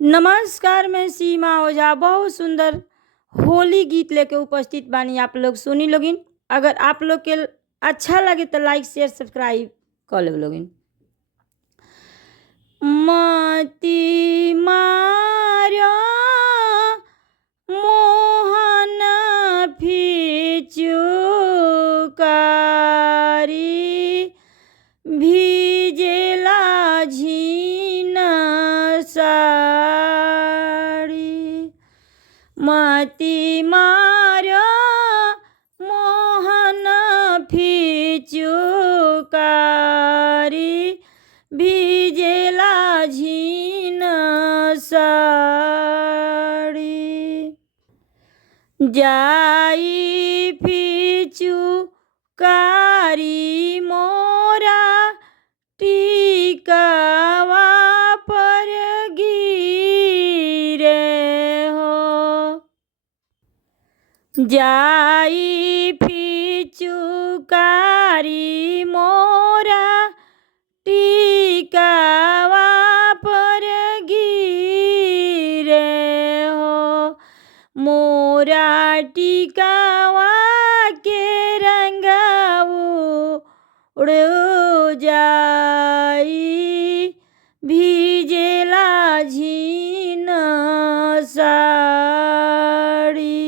नमस्कार, मैं सीमा ओझा बहुत सुंदर होली गीत लेके उपस्थित बानी। आप लोग सुनी लोगिन। अगर आप लोग के अच्छा लगे तो लाइक शेयर सब्सक्राइब कर ले लोगिन। मती मारो मोहन फिचुकारी भिजेला झीन साड़ी। मती मारो मोहन फिचुकारी भिजेला झीन साड़ी। जाई फिचुकारी मोरा टिकवा पर गिरे हो। जाई फिचुकारी मोरा टिकवा पर गिरे हो। मोरा टिकवा के रंगऊ उड़ जाई भिजेला झीन साड़ी।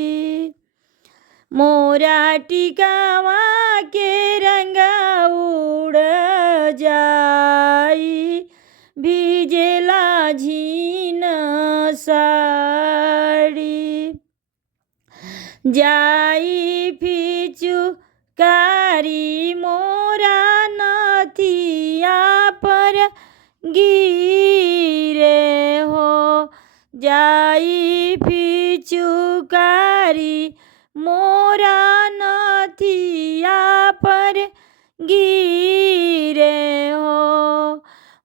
मोरा टिकवा के रंग उड़ जाई भिजेला झीन साड़ी। जाई फिचुकारी मोरा नथिया पर गिरे हो। जाई फिचुकारी मोरा नथिया पर गिरे हो।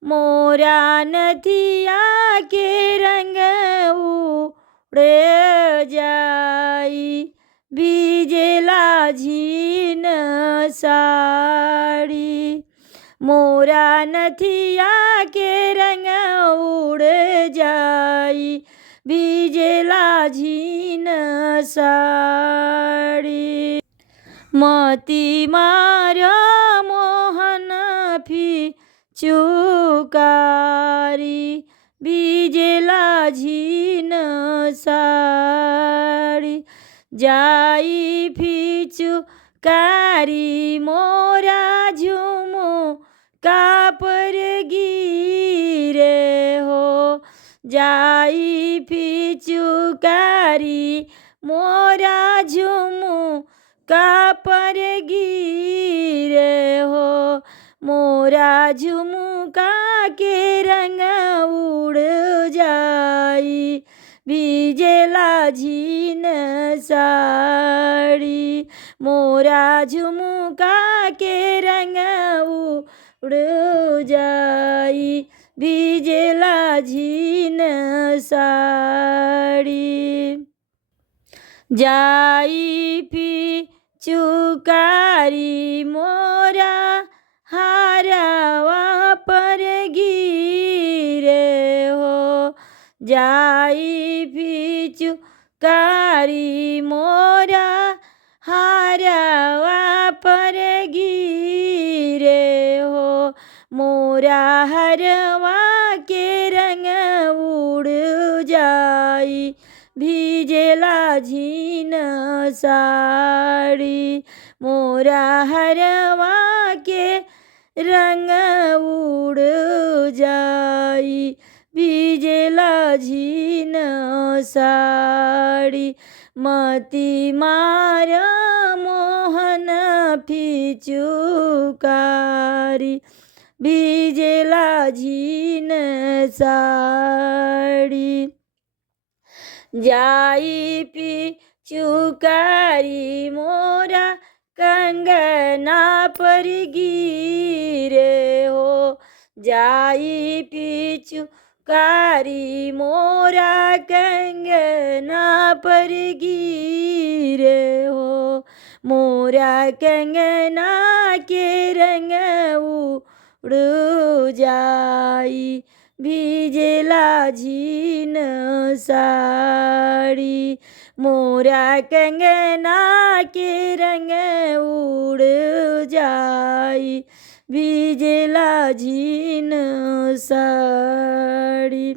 मोरा नथिया के रंग उड़ जाई भिजेला झीन साड़ी। मोरा नथिया के रंग उड़ जाई भिजेला झीन साड़ी। मती मारो मोहन फिचुकारी भिजेला झीन साड़ी। जाई फिचुकारी मोरा झुमुका पर गिरे हो। जाई फिचुकारी मोरा झुमुका पर गिरे हो। मोरा झुमुका के रंग उड़ जाई भिजेला झीन साड़ी। मोरा झुमुका के रंग उड़ जाई भिजेला झीन साड़ी। जाई फिचुकारी मोरा हारवा पर गिरे हो। जाई फिचुकारी मोरा हारवा पर गिरे हो। मोरा हरवा के रंग उड़ जाई भिजेला झीन साड़ी। मोरा हरवा के रंग उड़ जाई भिजेला झीन साड़ी। मती मारा मोहन फिचुकारी भिजेला झीन साड़ी। जाई फिचुकारी मोरा कंगना पर गिरे हो। जाई फिचुकारी मोरा कंगना पर गिरे हो। मोरा कंगना के रंग उड़ जाई भिजेला झिन साड़ी। मोरा कंगना के रंग उड़ जाई, भिजेला झिन साड़ी।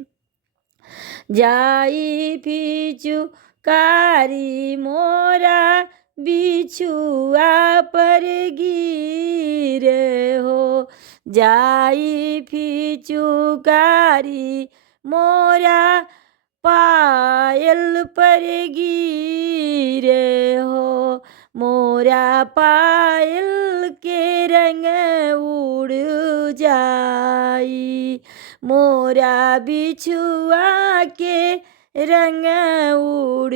जाई पिचुकारी मोरा बिछुआ पर गिरे हो, जाई पिचुकारी मोरा पायल पर गिरे हो। मोरा पायल के रंग उड़ जाई, मोरा बिछुआ के रंग उड़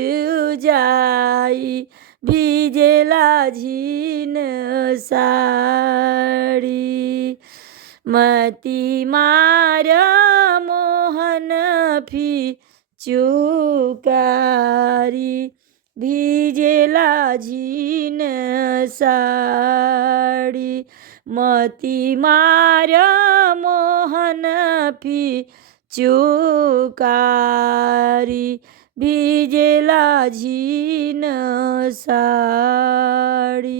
जाई, भिजेला झिन साड़ी। मती मार मोहन पिचुकारी, भिजेला झिन साड़ी। मती मार मोहन पिचुकारी, भिजेला झिन साड़ी।